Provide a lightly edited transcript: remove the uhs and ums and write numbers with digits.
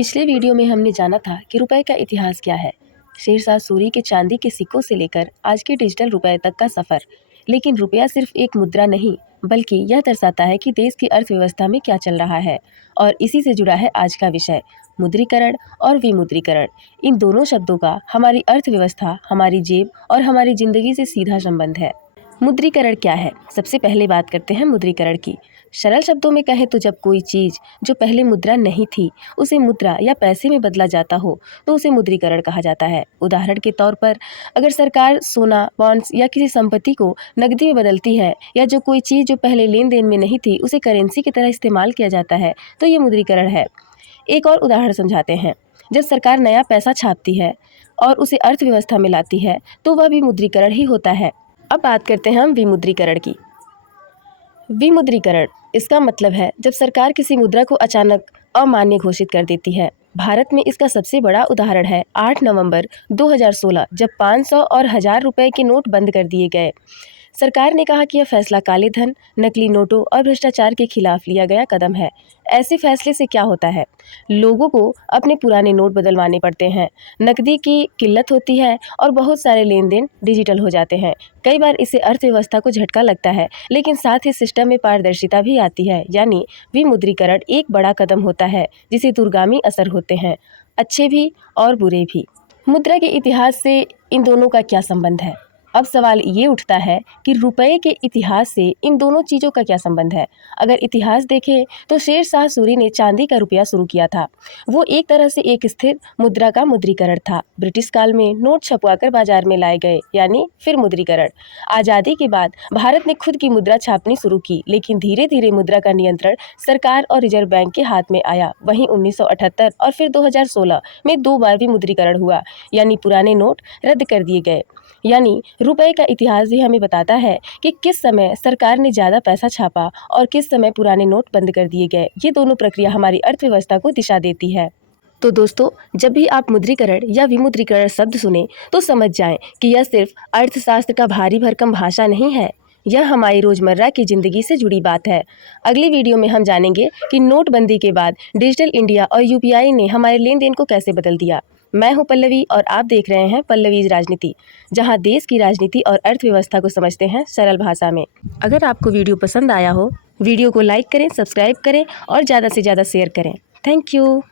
पिछले वीडियो में हमने जाना था कि रुपए का इतिहास क्या है। शेरशाह सूरी के चांदी के सिक्कों से लेकर आज के डिजिटल रुपए तक का सफर। लेकिन रुपया सिर्फ एक मुद्रा नहीं, बल्कि यह दर्शाता है कि देश की अर्थव्यवस्था में क्या चल रहा है। और इसी से जुड़ा है आज का विषय, मुद्रीकरण और विमुद्रीकरण। इन दोनों शब्दों का हमारी अर्थव्यवस्था, हमारी जेब और हमारी जिंदगी से सीधा संबंध है। मुद्रीकरण क्या है? सबसे पहले बात करते हैं मुद्रीकरण की। सरल शब्दों में कहें तो जब कोई चीज़ जो पहले मुद्रा नहीं थी उसे मुद्रा या पैसे में बदला जाता हो तो उसे मुद्रीकरण कहा जाता है। उदाहरण के तौर पर अगर सरकार सोना, बॉन्ड्स या किसी संपत्ति को नकदी में बदलती है, या जो कोई चीज़ जो पहले लेन देन में नहीं थी उसे करेंसी की तरह इस्तेमाल किया जाता है, तो ये मुद्रीकरण है। एक और उदाहरण समझाते हैं। जब सरकार नया पैसा छापती है और उसे अर्थव्यवस्था में लाती है तो वह भी मुद्रीकरण ही होता है। अब बात करते हैं हम विमुद्रीकरण की। विमुद्रीकरण, इसका मतलब है जब सरकार किसी मुद्रा को अचानक अमान्य घोषित कर देती है। भारत में इसका सबसे बड़ा उदाहरण है 8 नवंबर 2016, जब 500 और 1000 रुपए के नोट बंद कर दिए गए। सरकार ने कहा कि यह फैसला काले धन, नकली नोटों और भ्रष्टाचार के खिलाफ लिया गया कदम है। ऐसे फैसले से क्या होता है? लोगों को अपने पुराने नोट बदलवाने पड़ते हैं, नकदी की किल्लत होती है और बहुत सारे लेन देन डिजिटल हो जाते हैं। कई बार इससे अर्थव्यवस्था को झटका लगता है, लेकिन साथ ही सिस्टम में पारदर्शिता भी आती है। यानी विमुद्रीकरण एक बड़ा कदम होता है जिसे दूरगामी असर होते हैं, अच्छे भी और बुरे भी। मुद्रा के इतिहास से इन दोनों का क्या संबंध है? अब सवाल ये उठता है कि रुपए के इतिहास से इन दोनों चीज़ों का क्या संबंध है। अगर इतिहास देखें तो शेरशाह सूरी ने चांदी का रुपया शुरू किया था। वो एक तरह से एक स्थिर मुद्रा का मुद्रीकरण था। ब्रिटिश काल में नोट छपवाकर बाजार में लाए गए, यानी फिर मुद्रीकरण। आज़ादी के बाद भारत ने खुद की मुद्रा छापनी शुरू की, लेकिन धीरे धीरे मुद्रा का नियंत्रण सरकार और रिजर्व बैंक के हाथ में आया। वहीं 1978 और फिर 2016 में 2 बार विमुद्रीकरण हुआ, यानी पुराने नोट रद्द कर दिए गए। यानी रुपए का इतिहास भी हमें बताता है कि किस समय सरकार ने ज़्यादा पैसा छापा और किस समय पुराने नोट बंद कर दिए गए। ये दोनों प्रक्रिया हमारी अर्थव्यवस्था को दिशा देती है। तो दोस्तों, जब भी आप मुद्रीकरण या विमुद्रीकरण शब्द सुने तो समझ जाएं कि यह सिर्फ अर्थशास्त्र का भारी भरकम भाषा नहीं है, यह हमारी रोजमर्रा की जिंदगी से जुड़ी बात है। अगली वीडियो में हम जानेंगे कि नोटबंदी के बाद डिजिटल इंडिया और यूपीआई ने हमारे लेन देन को कैसे बदल दिया। मैं हूं पल्लवी और आप देख रहे हैं पल्लवीज राजनीति, जहां देश की राजनीति और अर्थव्यवस्था को समझते हैं सरल भाषा में। अगर आपको वीडियो पसंद आया हो, वीडियो को लाइक करें, सब्सक्राइब करें और ज़्यादा से ज़्यादा शेयर करें। Thank you.